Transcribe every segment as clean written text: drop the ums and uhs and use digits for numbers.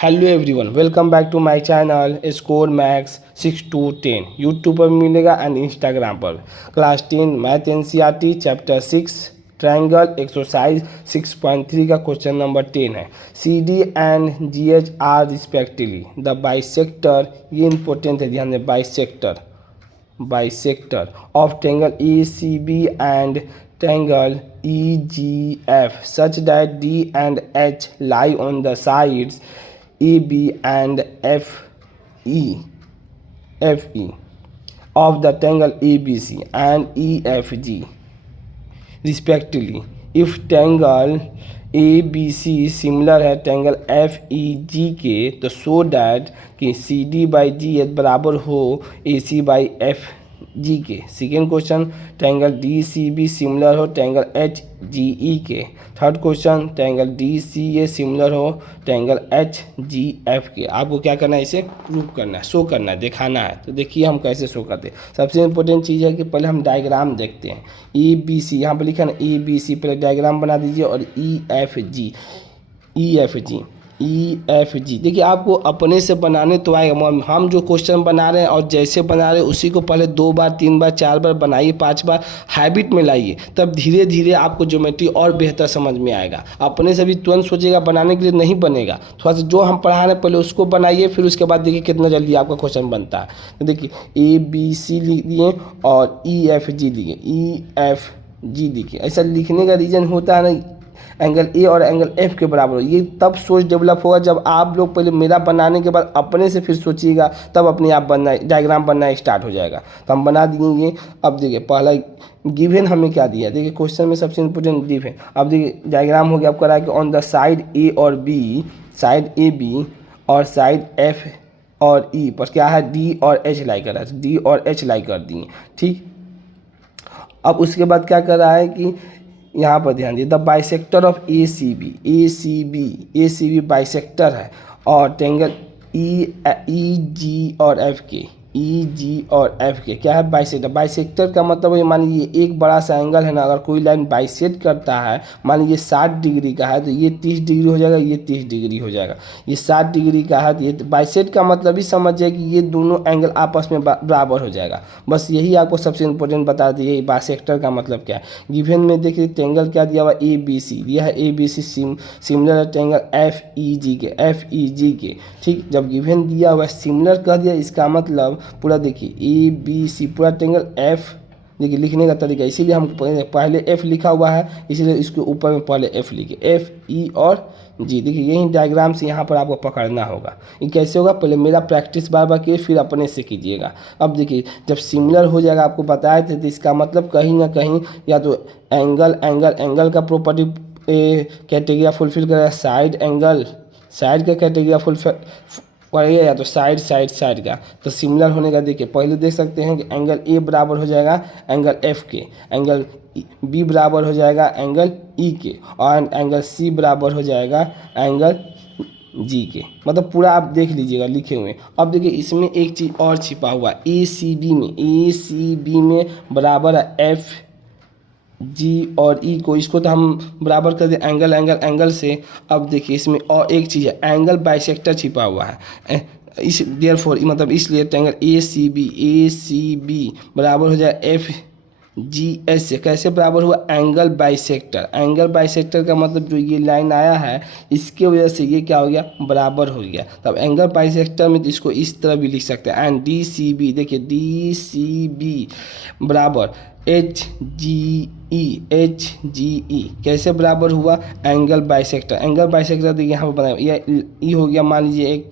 Hello everyone, welcome back to my channel score max 6 to 10। YouTube पर मिलेगा and Instagram पर। Class 10 math NCERT chapter 6 triangle exercise 6.3 का question number 10 है। C D and G H are respectively the bisector, ये important है, ध्यान दें, bisector of triangle ACB and triangle EGF such that D and H lie on the sides AB and FE of the triangle ABC and EFG respectively। if triangle ABC similar है triangle FEG के, तो so that कि CD by GH बराबर हो AC by FG के। Second question, triangle DCB similar हो triangle HGE के। Third question, triangle DCA similar हो ट्रायंगल HGF के। आपको क्या करना है, इसे प्रूव करना है, शो करना है, दिखाना है। तो देखिए हम कैसे शो करते हैं। सबसे इंपॉर्टेंट चीज़ है कि पहले हम डायग्राम देखते हैं। ABC यहाँ पर लिखा है ना, ABC, पहले डायग्राम बना दीजिए। और EFG देखिए, आपको अपने से बनाने तो आएगा। हम जो क्वेश्चन बना रहे हैं और जैसे बना रहे हैं उसी को पहले 2 बार 3 बार 4 बार बनाइए, 5 बार हैबिट में लाइए, तब धीरे धीरे आपको ज्योमेट्री और बेहतर समझ में आएगा। अपने से भी तुरंत सोचेगा बनाने के लिए नहीं बनेगा। थोड़ा सा जो हम पढ़ा रहे हैं पहले उसको बनाइए, फिर उसके बाद देखिए कितना जल्दी आपका क्वेश्चन बनता है। तो देखिए ABC लिख दिए और EFG लिखिए, EFG लिखिए। ऐसा लिखने का रीज़न होता है ना, एंगल ए और एंगल एफ के बराबर हो। ये तब सोच डेवलप होगा जब आप लोग पहले मेरा बनाने के बाद अपने से फिर सोचिएगा, तब अपने आप बनना, डायग्राम बनना स्टार्ट हो जाएगा। तो हम बना दिए। अब देखिए पहला गिवन हमें क्या दिया, देखिए क्वेश्चन में सबसे इंपॉर्टेंट गिवन। अब देखिए डायग्राम हो गया, आपको रहा है कि ऑन द साइड ए और बी, साइड ए बी और साइड एफ और ई पर क्या है, डी और एच लाई कर रहा है। डी और एच लाई कर दिए, ठीक। अब उसके बाद क्या कर रहा है कि यहाँ पर ध्यान दीजिए, the bisector of A C B bisector है। और ट्रायंगल ई जी और एफ के क्या है, बाइसेक्टर। बाइसेक्टर का मतलब है, मान लीजिए एक बड़ा सा एंगल है ना, अगर कोई लाइन बाइसेक्ट करता है, मान लीजिए 60 डिग्री का है, तो ये 30 डिग्री हो जाएगा, ये 30 डिग्री हो जाएगा। ये 60 डिग्री का है, तो ये बाइसेक्ट का मतलब ही समझिए कि ये दोनों एंगल आपस में बराबर हो जाएगा। बस यही आपको सबसे इंपॉर्टेंट बता दिए बाइसेक्टर का मतलब क्या है। गिवन में देखिए ट्रायंगल क्या दिया हुआ, ABC दिया है। ABC सिमिलर है ट्रायंगल FEG के, ठीक। जब गिवन दिया हुआ सिमिलर कह दिया, इसका मतलब पूरा देखिए ABC पूरा ट्रायंगल F, देखिए लिखने का तरीका, इसीलिए हम पहले F लिखा हुआ है, इसीलिए इसके ऊपर में पहले F लिखे, FE और G। देखिए यही डायग्राम से यहाँ पर आपको पकड़ना होगा। ये कैसे होगा, पहले मेरा प्रैक्टिस बार बार कीजिए, फिर अपने से कीजिएगा। अब देखिए जब सिमिलर हो जाएगा, आपको बताए थे, तो इसका मतलब कहीं ना कहीं या तो एंगल का प्रॉपर्टी कैटेगरी फुलफिल करेगा, साइड का कैटेगरी फुलफिल करेगा, या तो साइड का। तो सिमिलर होने का देखिए पहले देख सकते हैं कि एंगल ए बराबर हो जाएगा एंगल एफ के, एंगल बी बराबर हो जाएगा एंगल ई के, और एंगल सी बराबर हो जाएगा एंगल जी के। मतलब पूरा आप देख लीजिएगा लिखे हुए। अब देखिए इसमें एक चीज़ और छिपा हुआ, ए सी बी में बराबर है एफ जी और ई को, इसको तो हम बराबर कर दें एंगल से। अब देखिए इसमें और एक चीज़ है, एंगल बाइसेक्टर छिपा हुआ है। इस देयरफॉर मतलब इसलिए ट्रायंगल ए सी बी बराबर हो जाए एफ जी एस से। कैसे बराबर हुआ, एंगल बाइसेक्टर का मतलब जो ये लाइन आया है, इसके वजह से ये क्या हो गया, बराबर हो गया। तब एंगल बाइसेक्टर में तो इसको इस तरह भी लिख सकते हैं, एंड DCB, देखिए DCB बराबर HGE कैसे बराबर हुआ, एंगल बाइसेक्टर देखिए यहाँ पर बनाया, यह ई हो गया। मान लीजिए एक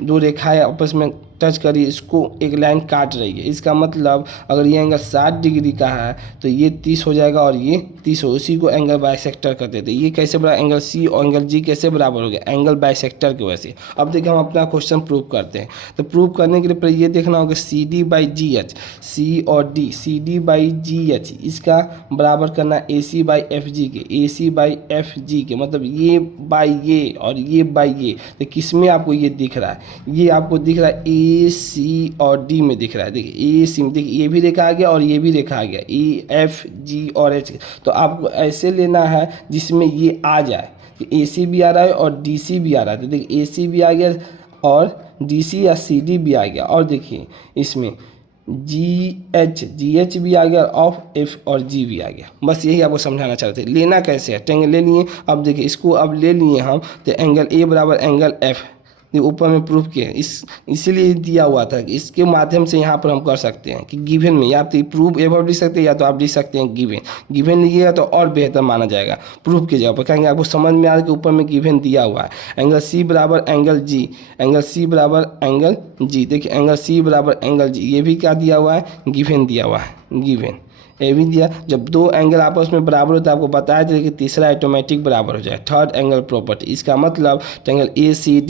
दो रेखाएं आपस में टच करिए, इसको एक लाइन काट रही है, इसका मतलब अगर ये एंगल 60 डिग्री का है तो ये 30 हो जाएगा और ये 30 हो, उसी को एंगल बाइसेक्टर कहते थे। ये कैसे बराबर, एंगल सी और एंगल जी कैसे बराबर हो गया, एंगल बाइसेक्टर की वजह से। अब देखिए हम अपना क्वेश्चन प्रूव करते हैं। तो प्रूव करने के लिए पहले ये देखना होगा CD बाई GH, C और D, CD बाई GH इसका बराबर करना AC बाई FG के, AC बाई FG के, मतलब ये बाई ये और ये बाई ये। तो किस में आपको ये दिख रहा है, ये आपको दिख रहा है ए सी और डी में दिख रहा है। देखिए ए सी में देखिए ये भी रेखा आ गया और ये भी रेखा आ गया, E F G और H। तो आपको ऐसे लेना है जिसमें ये आ जाए, कि ए सी भी आ रहा है और डी सी भी आ रहा है। तो देखिए ए सी भी आ गया और डी सी या सी डी भी आ गया, और देखिए इसमें जी एच भी आ गया, ऑफ एफ और जी भी आ गया। बस यही आपको समझाना चाहते थे। लेना कैसे है, ट्रायंगल ले लिए, अब देखिए इसको अब ले लिए हम, तो एंगल ए बराबर एंगल एफ ऊपर में प्रूफ किया, इसीलिए दिया हुआ था कि इसके माध्यम से यहाँ पर हम कर सकते हैं कि गिवन में या तो प्रूफ एवं लिख सकते हैं या तो आप लिख सकते हैं गिवन लिखिएगा तो और बेहतर माना जाएगा प्रूफ की जगह पर, कहेंगे आपको समझ में आ रहा है कि ऊपर में गिवन दिया हुआ है। एंगल सी बराबर एंगल जी, एंगल सी बराबर एंगल जी, देखिए एंगल सी बराबर एंगल जी, ये भी क्या दिया हुआ है, गिवन दिया हुआ है, गिवन ए भी दिया। जब दो एंगल आपस में बराबर होता है, आपको बताया था कि तीसरा ऑटोमेटिक बराबर हो जाए, थर्ड एंगल प्रॉपर्टी। इसका मतलब triangle A C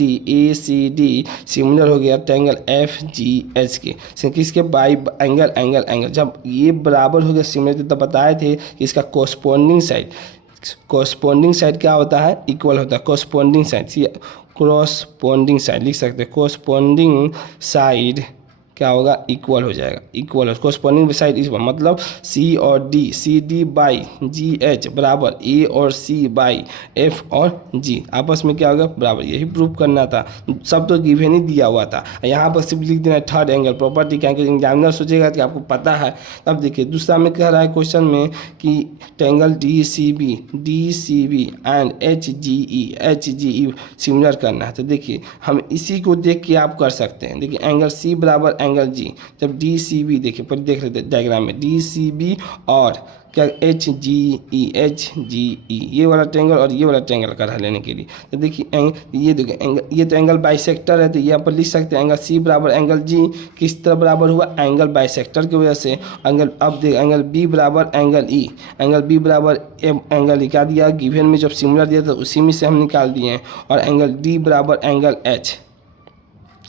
D similar हो गया ट्रायंगल एफ जी एच के, किसके बाई एंगल। जब ये बराबर हो गया सिमिलर, तो बताए थे कि इसका कोरस्पोंडिंग साइड क्या होता है, इक्वल होता है। कोरस्पोंडिंग साइड लिख सकते हैं, कोरस्पोंडिंग साइड क्या होगा, इक्वल हो जाएगा, इक्वल कोरस्पोंडिंग साइड इस मतलब सी और D, C D by G H बराबर ए और सी बाई एफ और जी, आपस में क्या होगा, बराबर। यही प्रूव करना था, सब तो गिवन ही दिया हुआ था। यहाँ पर सिर्फ लिख देना है थर्ड एंगल प्रॉपर्टी, क्या एग्जामिनर सोचेगा कि आपको पता है। तब देखिए दूसरा में कह रहा है क्वेश्चन में कि triangle D C B and H G E similar करना है। तो देखिए हम इसी को देख के आप कर सकते हैं। देखिए एंगल सी बराबर एंगल जी, जब डी सी बी, देखिए पर देख लेते हैं डायग्राम में, डी सी बी और क्या एच जी ई, ये वाला ट्रायंगल और ये वाला ट्रायंगल कर है लेने के लिए। तो देखिए ये देखिए एंगल, ये तो एंगल बाइसेक्टर है, तो यहाँ पर लिख सकते हैं एंगल सी बराबर एंगल जी, किस तरह बराबर हुआ, एंगल बाइसेक्टर की वजह से। एंगल अब देखिए एंगल बी बराबर एंगल ई, एंगल बी बराबर एंगल ई क्या दिया, गिवन में जब सिमिलर दिया था उसी में से हम निकाल दिए हैं। और एंगल डी बराबर एंगल एच,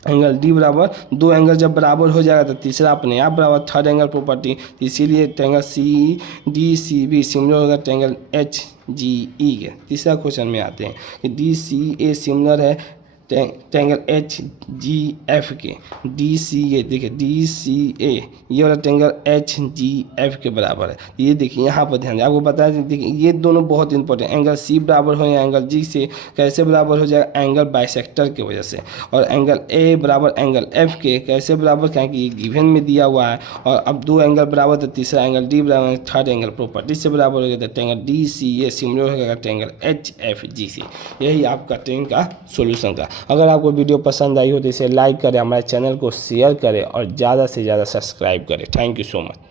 एंगल डी बराबर, दो एंगल जब बराबर हो जाएगा तो तीसरा अपने आप बराबर, थर्ड एंगल प्रॉपर्टी। इसीलिए triangle C D C B similar होगा ट्रायंगल एच जी ई के। तीसरा क्वेश्चन में आते हैं कि डी सी ए सिमिलर है ट्रायंगल एच जी एफ के, डी सी ए, देखिए डी सी ए ये वाला ट्रायंगल एच जी एफ के बराबर है। ये देखिए यहाँ पर ध्यान दें, आपको बताया देखिए ये दोनों बहुत इंपॉर्टेंट, एंगल सी बराबर हो या एंगल जी से कैसे बराबर हो जाएगा, एंगल बाइसेक्टर की वजह से। और एंगल ए बराबर एंगल एफ के कैसे बराबर, क्या कि ये गिवन में दिया हुआ है। और अब दो एंगल बराबर, तो तीसरा एंगल डी बराबर थर्ड एंगल प्रॉपर्टी से बराबर हो गया, तो triangle D C A similar हो गया ट्रायंगल एच एफ जी से। यही आपका ट्रायंगल का सोल्यूशन था। अगर आपको वीडियो पसंद आई हो तो इसे लाइक करें, हमारे चैनल को शेयर करें और ज़्यादा से ज़्यादा सब्सक्राइब करें। Thank you so much.